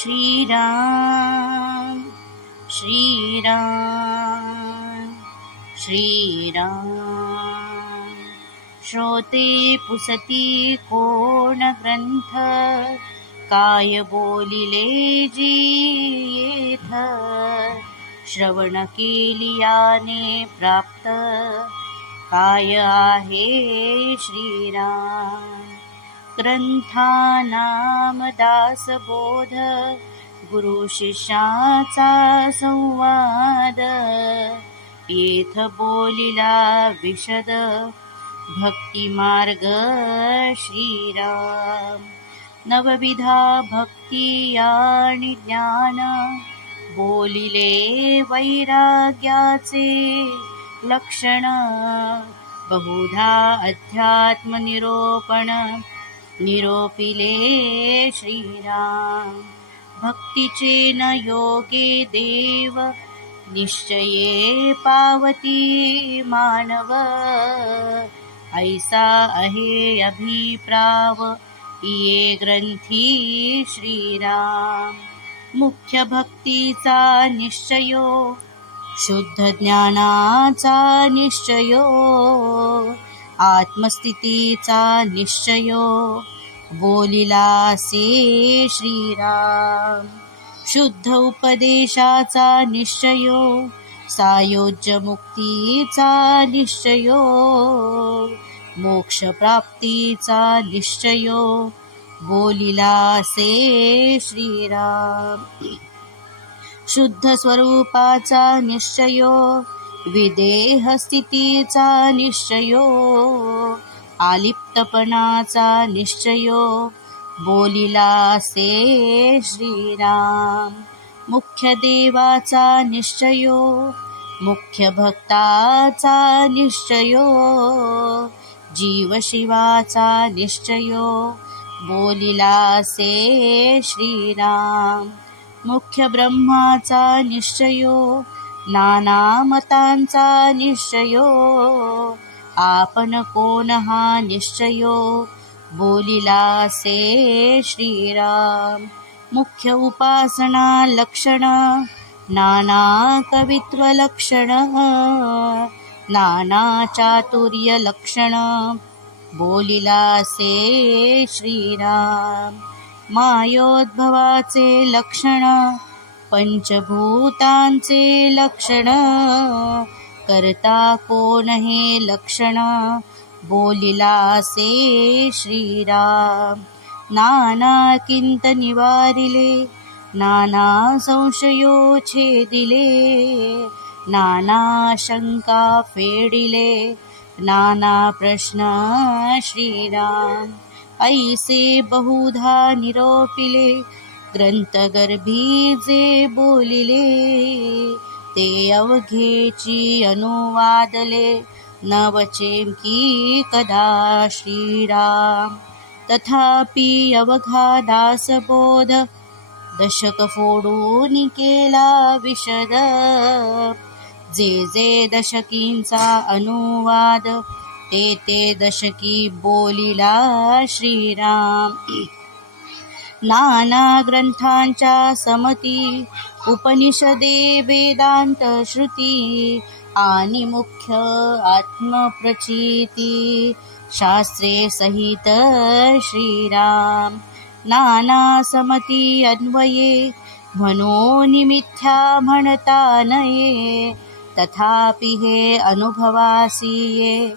श्रीराम श्रीराम श्रीराम। श्रोते पुसती कोण ग्रंथ, काय बोलिले जीयेथ। श्रवण केलियाने प्राप्त, काय आहे श्रीराम। ग्रंथानाम दासबोध, गुरु शिष्याचा संवाद। येथ बोलिला विशद, भक्ती मार्ग श्रीराम। नवविधा भक्ती आणि ज्ञान, बोलिले वैराग्याचे लक्षण। बहुधा अध्यात्म निरोपण, निरोपिले श्रीराम। भक्तीचे न योगे देव, निश्चये पावती मानव। ऐसा आहे अभिप्राव, ये ग्रंथी श्रीराम। मुख्य भक्तीचा निश्चयो, शुद्ध ज्ञानाचा निश्चयो। आत्मस्थितीचा निश्चयो, बोलिलासे श्रीराम। शुद्ध उपदेशाचा निश्चयो, सायोज्य मुक्तीचा निश्चयो। मोक्ष प्राप्तीचा निश्चयो, बोलिलासे श्रीराम। शुद्ध स्वरूपाचा निश्चयो, विदेह स्थितीचा निश्चयो। आलिप्तपणाचा निश्चयो, बोलिलासे श्रीराम। मुख्य देवाचा निश्चयो, मुख्य भक्ताचा निश्चयो। जीव शिवाचा निश्चयो, बोलिलासे श्रीराम। मुख्य ब्रह्माचा निश्चयो, नाना मतांचा निश्चयो। आपण कोण हा निश्चयो, बोलिलासे श्रीराम। मुख्य उपासना लक्षण, नाना कवित्व लक्षण। नाना चातुर्य लक्षण, बोलिलासे श्रीराम। मायोद्भवाचे लक्षण, पंचभूतांचे लक्षण। करता कोण हे लक्षण, बोलिलासे श्रीराम। नाना किंत निवारिले, नाना संशयो छेदिले। नाना शंका फेडिले, नाना प्रश्न श्रीराम। ऐसे बहुधा निरोपिले, ग्रंथगर्भी जे बोलिले। ते अवघेची अनुवादले, नवचेकी कदा श्रीराम। तथापि अवघा दासबोध, दशक फोडून केला विशद। जे जे दशकींचा अनुवाद, ते ते दशकी बोलिला श्रीराम। नाना ग्रंथांच्या समती, उपनिषदे वेदांत श्रुती। आणि मुख्य आत्मप्रचिती, शास्त्रे सहित श्रीराम। नाना समती अन्वये, म्हणून मिथ्या म्हणता नये। तथापि हे अनुभवासिये,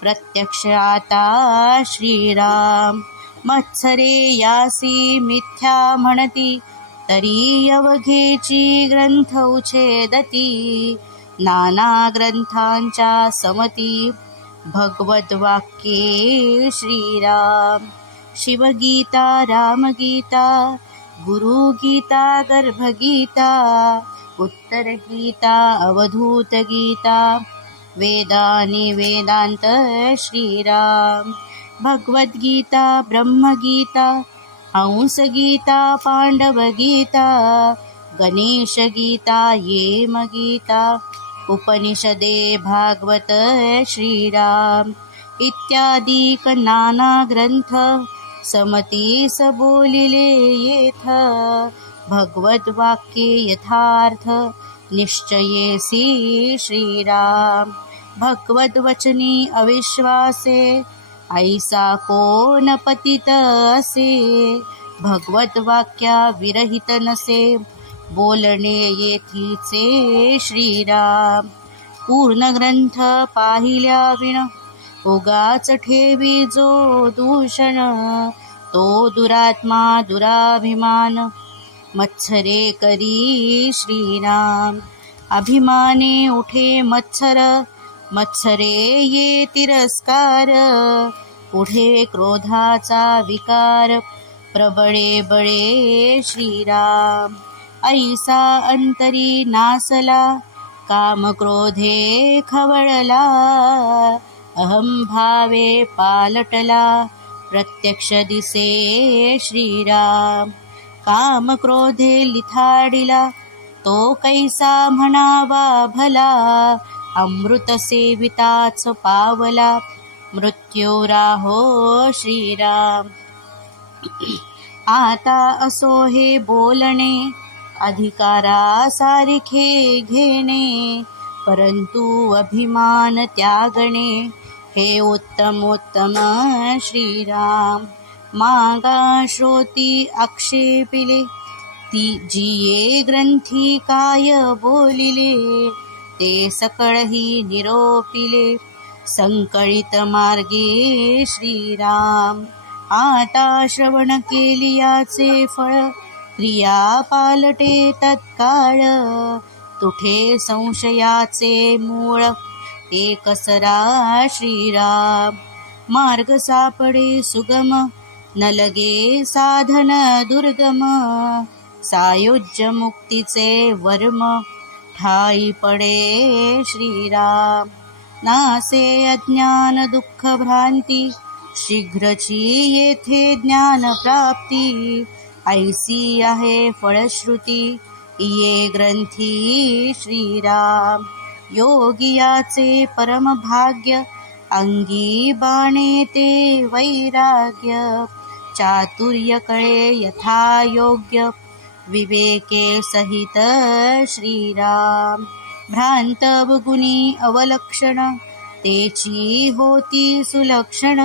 प्रत्यक्ष आता श्रीराम। मत्सरे यासी मिथ्या म्हणती, तरी अवघेची ग्रंथ उच्छेदती। नाना ग्रंथांच्या समती, भगवद्वाक्ये श्रीराम। शिवगीता, रामगीता, गुरुगीता, गर्भगीता। उत्तरगीता, अवधूतगीता। वेदानि वेदांत श्रीराम। भगवद्गीता, ब्रह्मगीता, हंसगीता, पांडवगीता। गणेशगीता, येमगीता। उपनिषदे भागवत श्रीराम। इत्यादिक नाना ग्रंथ, समतीस बोलिले येथ। भगवद्वाक्ये यथार्थ निश्चयेसी श्रीराम. भगवद्वचनी अविश्वासे ऐसा कोण पतित असे. भगवद्वाक्या विरहित नसे बोलणे येथीचे श्रीराम. पूर्ण ग्रंथ पाहिल्या विण उगाच ठेवी जो दूषण. तो दुरात्मा दुराभिमान मत्सरे करी श्रीराम. अभिमाने उठे मत्सर मत्सरे ये तिरस्कार. पुढे क्रोधाचा विकार प्रबळे बळे श्रीराम. ऐसा अंतरी नासला काम क्रोधे खवळला. अहम भावे पालटला प्रत्यक्ष दिसे श्रीराम. काम क्रोधे लिथाडिला तो कैसा म्हणावा भला. अमृत सेविताच पावला मृत्यू राहो श्रीराम. आता असो हे बोलणे अधिकारासारिखे घेणे. परंतु अभिमान त्यागणे हे उत्तमोत्तम श्रीराम. मागा श्रोती आक्षेपिले ती जिये ग्रंथी काय बोलिले. ते सकळही निरोपिले संकळित मार्गे श्रीराम. आता श्रवण केली याचे फळ क्रिया पालटे तत्काळ. तुठे संशयाचे मूळ एकसरा श्रीराम. मार्ग सापडे सुगम न लगे साधन दुर्गम. सायुज्य मुक्तीचे वर्म ठाई पडे श्रीराम. नासे अज्ञान दुःख भ्रांती शीघ्रची येथे ज्ञान प्राप्ती. ऐसी आहे फळश्रुती ये ग्रंथी श्रीराम. योगियाचे परम भाग्य अंगी बाणे ते वैराग्य. चातुर्य कळे यथा योग्य विवेके सहित श्रीराम. भ्रांत गुणी अवलक्षण तेची होती सुलक्षण.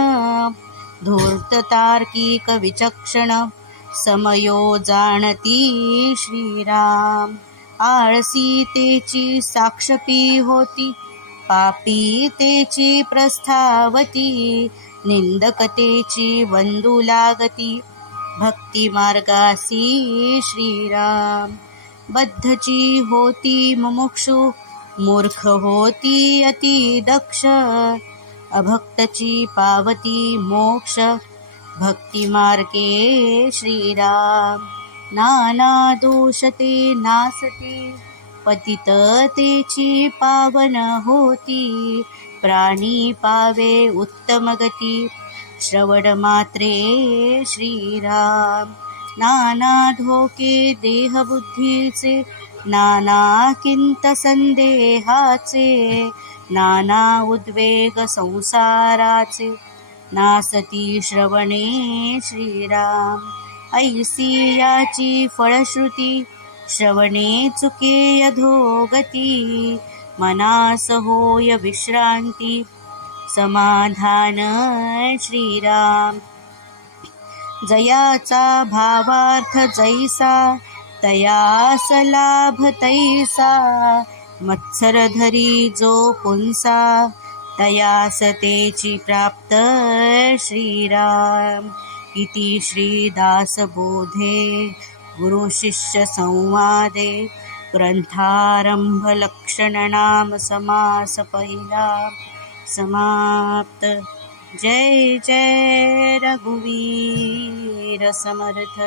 धूर्त तार्किक विचक्षण समयो जाणती श्रीराम. आळसी तेची साक्षपी होती पापी तेची प्रस्थावती. निंदकतेची वंदू लागती भक्ती मार्गासी श्रीराम. बद्धची होती मुमुक्षु मूर्ख होती अति दक्ष. अभक्तची पावती मोक्ष भक्ती मार्गे श्रीराम. नाना दोषते नासते पतित तेची पावन होती. प्राणी पावे उत्तम गती श्रवण मात्रे श्रीराम. नाना धोके देहबुद्धीचे नाना किंत संदेहाचे. नाना उद्वेग संसाराचे नासती श्रवणे श्रीराम. ऐसी याची फळश्रुती श्रवणे चुके अधोगती. मनास होय विश्रांती समाधान श्रीराम. जयाचा भावार्थ जैसा तयास लाभ तैसा. मत्सर धरी जो पुंसा तयास तेची प्राप्त श्रीराम. इति श्रीदास बोधे गुरु शिष्य संवादे ग्रंथारंभ लक्षण नाम समास पहिला समाप्त. जय जय रघुवीर समर्थ.